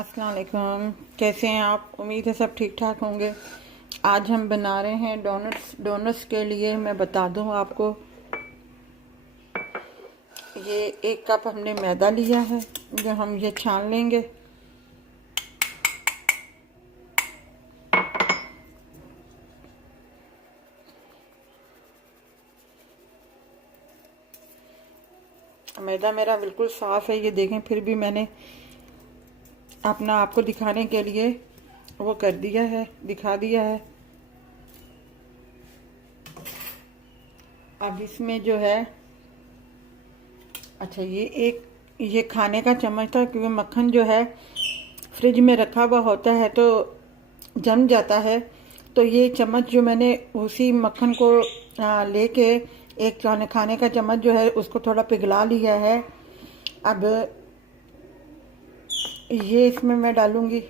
अस्सलाम वालेकुम। कैसे हैं आप? उम्मीद है सब ठीक ठाक होंगे। आज हम बना रहे हैं डोनट्स। डोनट्स के लिए मैं बता दूं आपको, ये 1 कप हमने मैदा लिया है जो हम ये छान लेंगे। मैदा मेरा बिल्कुल साफ़ है, ये देखें। फिर भी मैंने अपना आपको दिखाने के लिए वो कर दिया है, दिखा दिया है। अब इसमें जो है, अच्छा ये खाने का चम्मच था, क्योंकि मक्खन जो है फ्रिज में रखा हुआ होता है तो जम जाता है। तो ये चम्मच जो मैंने उसी मक्खन को लेके एक खाने का चम्मच जो है उसको थोड़ा पिघला लिया है। अब ये इसमें मैं डालूंगी।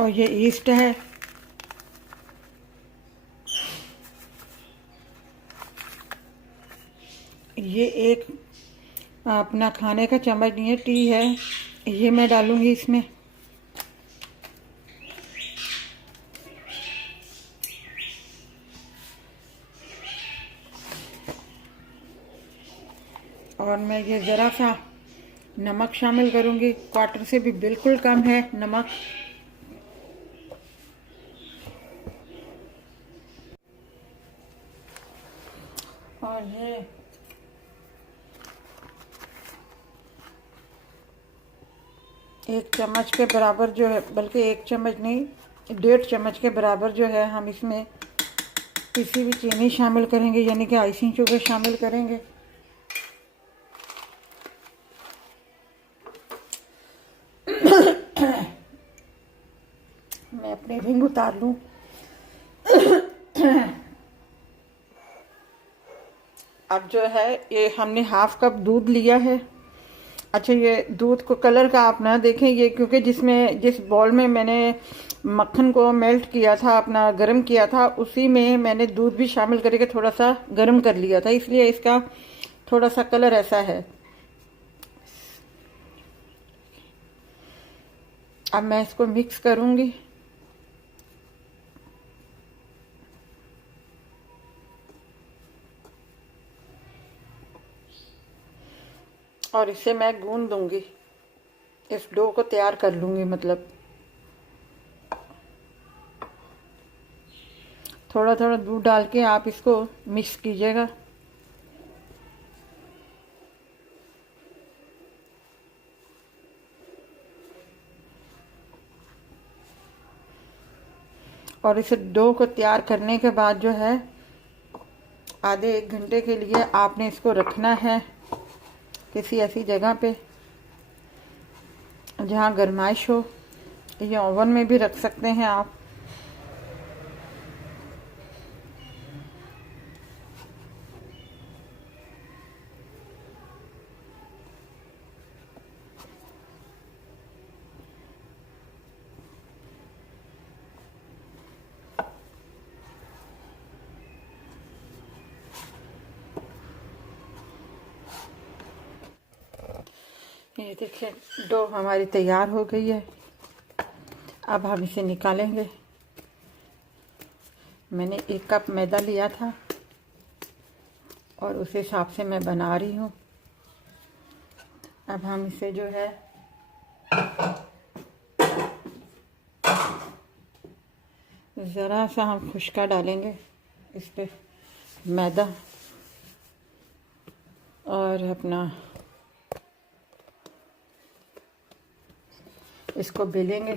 और ये ईस्ट है, ये एक अपना खाने का चम्मच नहीं है, टी है, ये मैं डालूंगी इसमें। और मैं ये ज़रा सा नमक शामिल करूंगी, क्वार्टर से भी बिल्कुल कम है नमक। और ये एक चम्मच के बराबर जो है, बल्कि 1 चम्मच नहीं, 1.5 चम्मच के बराबर जो है हम इसमें किसी भी चीनी शामिल करेंगे, यानी कि आइसिंग शुगर शामिल करेंगे। मैं अपनी रिंग उतार लूं। अब जो है ये हमने 1/2 कप दूध लिया है। अच्छा, ये दूध को कलर का आप ना देखें, ये क्योंकि जिस बॉल में मैंने मक्खन को मेल्ट किया था, अपना गरम किया था, उसी में मैंने दूध भी शामिल करके थोड़ा सा गरम कर लिया था, इसलिए इसका थोड़ा सा कलर ऐसा है। अब मैं इसको मिक्स करूंगी। और इसे मैं गूंद दूंगी, इस डो को तैयार कर लूंगी। मतलब थोड़ा थोड़ा दूध डाल के आप इसको मिक्स कीजिएगा। और इसे डो को तैयार करने के बाद जो है आधे 1 घंटे के लिए आपने इसको रखना है किसी ऐसी जगह पे जहाँ गर्माइश हो, या ओवन में भी रख सकते हैं आप। ये देखिए, डो हमारी तैयार हो गई है। अब हम इसे निकालेंगे। मैंने 1 कप मैदा लिया था और उस हिसाब से मैं बना रही हूँ। अब हम इसे जो है ज़रा सा हम खुश्का डालेंगे इस पे, मैदा, और अपना इसको बेलेंगे।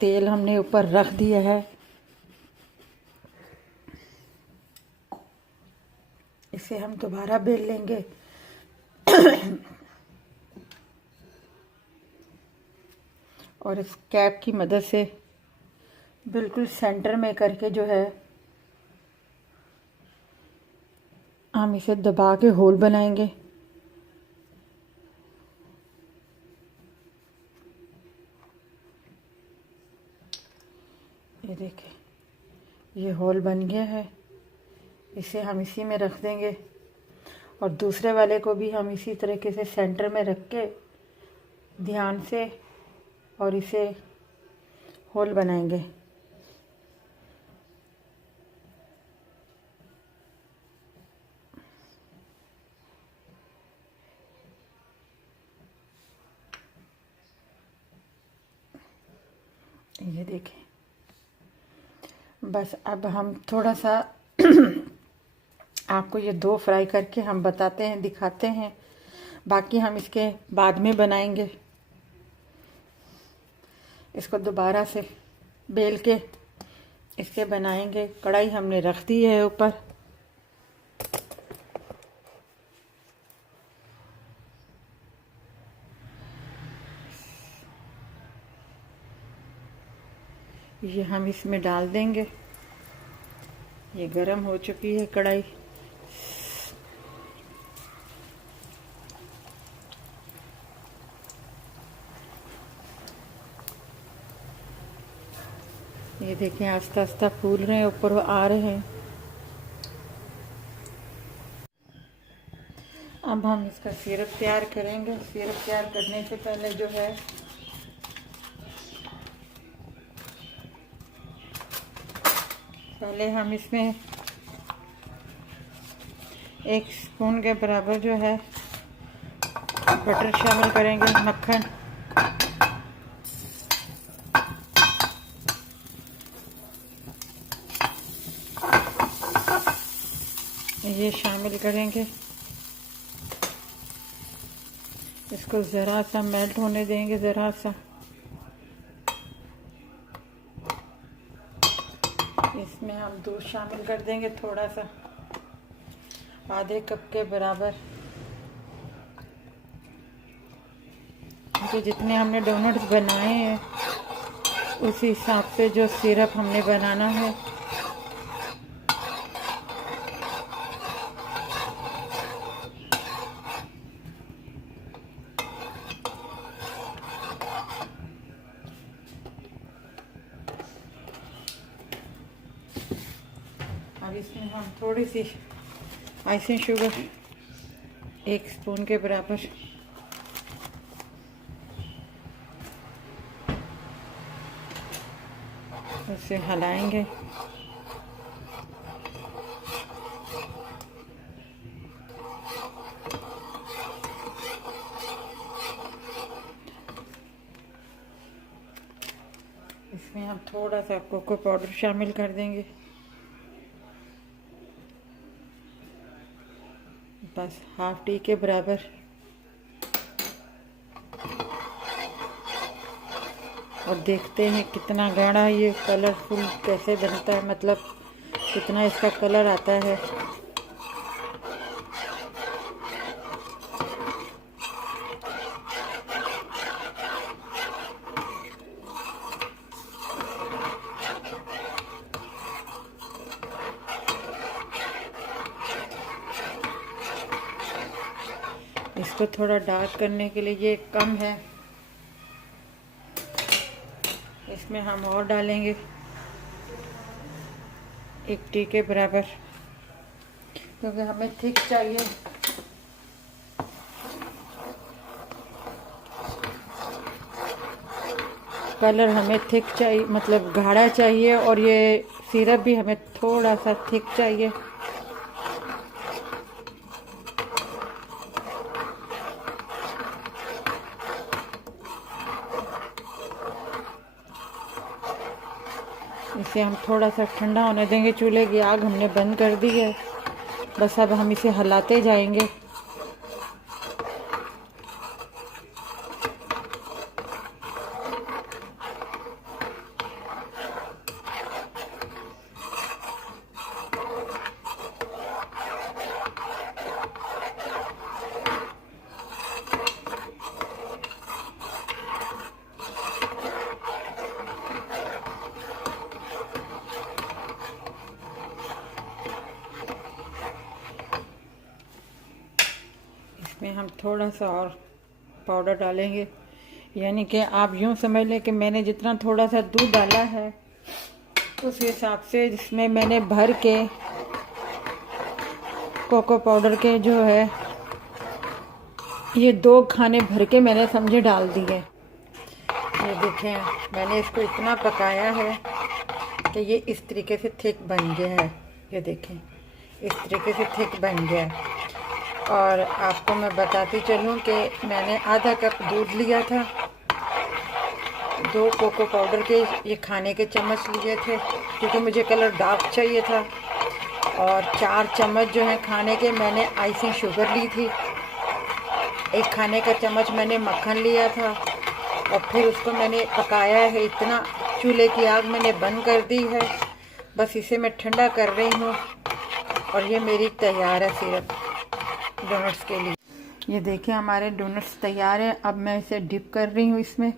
तेल हमने ऊपर रख दिया है, इसे हम दोबारा बेल लेंगे। और इस कैप की मदद से बिल्कुल सेंटर में करके जो है हम इसे दबा के होल बनाएंगे। ये देखिए ये होल बन गया है। इसे हम इसी में रख देंगे और दूसरे वाले को भी हम इसी तरीके से सेंटर में रख के ध्यान से और इसे होल बनाएंगे। ये देखें, बस अब हम थोड़ा सा आपको ये दो फ्राई करके हम बताते हैं, दिखाते हैं, बाकी हम इसके बाद में बनाएंगे। इसको दोबारा से बेल के इसके बनाएंगे। कढ़ाई हमने रख दी है ऊपर। ये हम इसमें डाल देंगे। ये गरम हो चुकी है कढ़ाई। ये देखें आस्ता आस्ता फूल रहे हैं, ऊपर आ रहे हैं। अब हम इसका सिरप तैयार करेंगे। सिरप तैयार करने से पहले जो है पहले हम इसमें 1 स्पून के बराबर जो है बटर शामिल करेंगे, मक्खन। ये शामिल करेंगे। इसको ज़रा सा मेल्ट होने देंगे, ज़रा सा। इसमें हम दूध शामिल कर देंगे, थोड़ा सा, आधे कप के बराबर। तो जितने हमने डोनट्स बनाए हैं उस हिसाब से जो सिरप हमने बनाना है। अब इसमें हम थोड़ी सी आइसिंग शुगर 1 स्पून के बराबर, इसे हिलाएंगे। इसमें हम थोड़ा सा कोको पाउडर शामिल कर देंगे, बस हाफ टी के बराबर। और देखते हैं कितना गाढ़ा ये कलरफुल कैसे बनता है, मतलब कितना इसका कलर आता है। इसको थोड़ा डार्क करने के लिए ये कम है, इसमें हम और डालेंगे 1 टी के बराबर, क्योंकि हमें थिक चाहिए। कलर हमें थिक चाहिए, मतलब गाढ़ा चाहिए, और ये सिरप भी हमें थोड़ा सा थिक चाहिए। इसे हम थोड़ा सा ठंडा होने देंगे। चूल्हे की आग हमने बंद कर दी है, बस अब हम इसे हिलाते जाएंगे। इसमें हम थोड़ा सा और पाउडर डालेंगे, यानी कि आप यूँ समझ लें कि मैंने जितना थोड़ा सा दूध डाला है उस हिसाब से जिसमें मैंने भर के कोको पाउडर के जो है ये 2 खाने भर के मैंने समझे डाल दिए। ये देखें, मैंने इसको इतना पकाया है कि ये इस तरीके से थिक बन गया है। ये देखें, इस तरीके से थिक बन गया है। और आपको मैं बताती चलूँ कि मैंने आधा कप दूध लिया था, 2 कोको पाउडर के ये खाने के चम्मच लिए थे क्योंकि मुझे कलर डार्क चाहिए था, और 4 चम्मच जो है खाने के मैंने आइसिंग शुगर ली थी, 1 खाने का चम्मच मैंने मक्खन लिया था, और फिर उसको मैंने पकाया है इतना। चूल्हे की आग मैंने बंद कर दी है, बस इसे मैं ठंडा कर रही हूँ और ये मेरी तैयार है सिरप डोनट्स के लिए। ये देखिए हमारे डोनट्स तैयार है। अब मैं इसे डिप कर रही हूँ इसमें,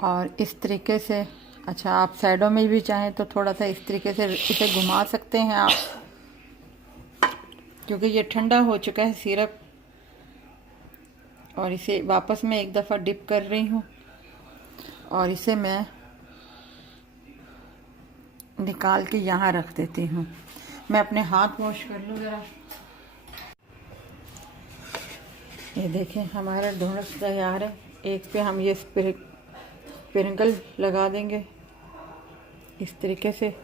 और इस तरीके से, अच्छा आप साइडों में भी चाहें तो थोड़ा सा इस तरीके से इसे घुमा सकते हैं आप, क्योंकि ये ठंडा हो चुका है सिरप। और इसे वापस मैं एक दफ़ा डिप कर रही हूँ और इसे मैं निकाल के यहाँ रख देती हूँ। मैं अपने हाथ वॉश कर लूँ ज़रा। ये देखें हमारा डोनट्स तैयार है। एक पे हम ये स्प्रिंकल लगा देंगे इस तरीके से।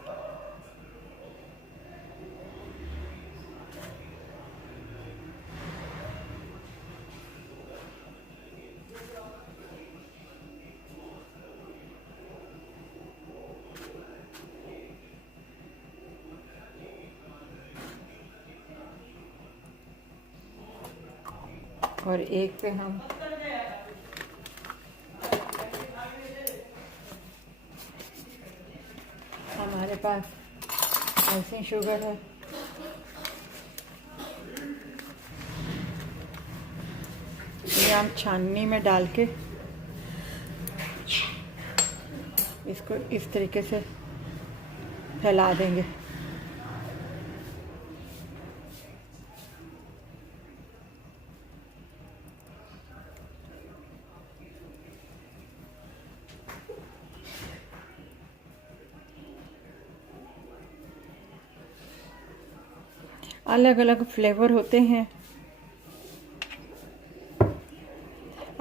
और एक पे हम हमारे पास आइसिंग शुगर है, ये हम छाननी में डाल के इसको इस तरीके से फैला देंगे। अलग अलग फ्लेवर होते हैं।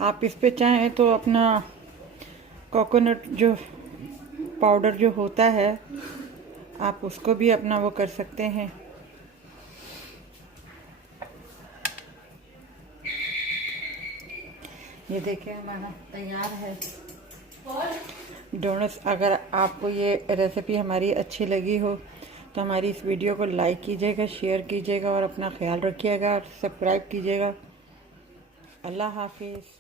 आप इस पे चाहें तो अपना कोकोनट जो पाउडर जो होता है आप उसको भी अपना वो कर सकते हैं। ये देखिए हमारा तैयार है डोनट्स। अगर आपको ये रेसिपी हमारी अच्छी लगी हो तो हमारी इस वीडियो को लाइक कीजिएगा, शेयर कीजिएगा और अपना ख्याल रखिएगा और सब्सक्राइब कीजिएगा। अल्लाह हाफिज़।